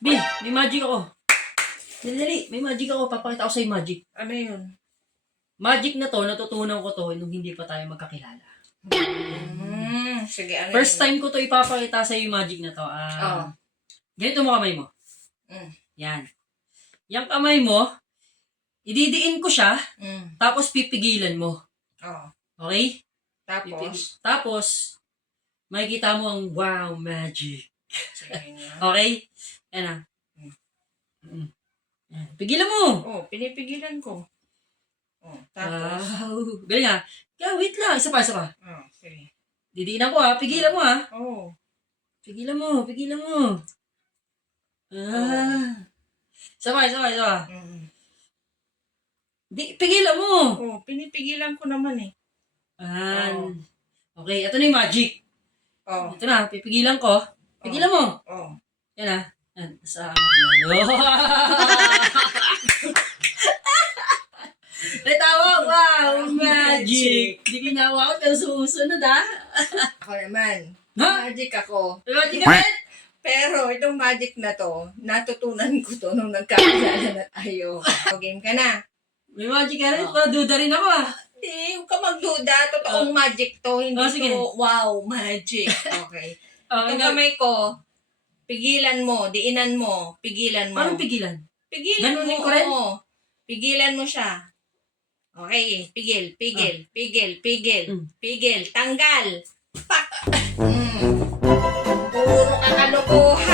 Bin, may magic ako. Dali, may magic ako. Papakita ko sa'yo yung magic. Ano yun? Magic na to, natutunan ko to nung hindi pa tayo magkakilala. Sige, ano First yun? time ko to ipapakita sa'yo yung magic na to. Oo. Ganito mo kamay mo. Mm. Yan. Yung kamay mo, ididiin ko siya, Mm. tapos pipigilan mo. Oo. Okay? Tapos? Makikita mo ang wow magic. Sige nga. Okay? Yan na. Yan. Pigilan mo! Oh, pinipigilan ko. Oh, tapos? Wow. Galing ha. Kaya wait lang. Isa pa. Oh, sige. Didiinan ko ha. Pigilan mo ha. Oh. Pigilan mo. Isa pa. Mm. Pigilan mo. Oh, pinipigilan ko naman eh. Okay, ito na yung magic. Oh. Ito na, pipigilan ko. Pigilan mo. Oh. Yan na. Yan. Sa yan. Natawa, wow, magic. Hindi ginawa ko, pero sumusunod ha. Ako naman. Ha? Magic ako. Magic ka rin. Pero itong magic na to, natutunan ko to nung nagkakilala na tayo. O, game ka na. May magic ka rin. Para duda rin ako ah. Hindi, huwag ka magduda. Totoong magic to. Hindi sige. to, wow, magic. Okay. Itong nga. kamay ko, pigilan mo, diinan mo, pigilan mo. Paano pigilan? Pigilan mo. Ganunin ko rin? Oo. Pigilan mo siya. Okay, pigil. Mm. Pigil, tanggal. Pak! Puro kakalokohan.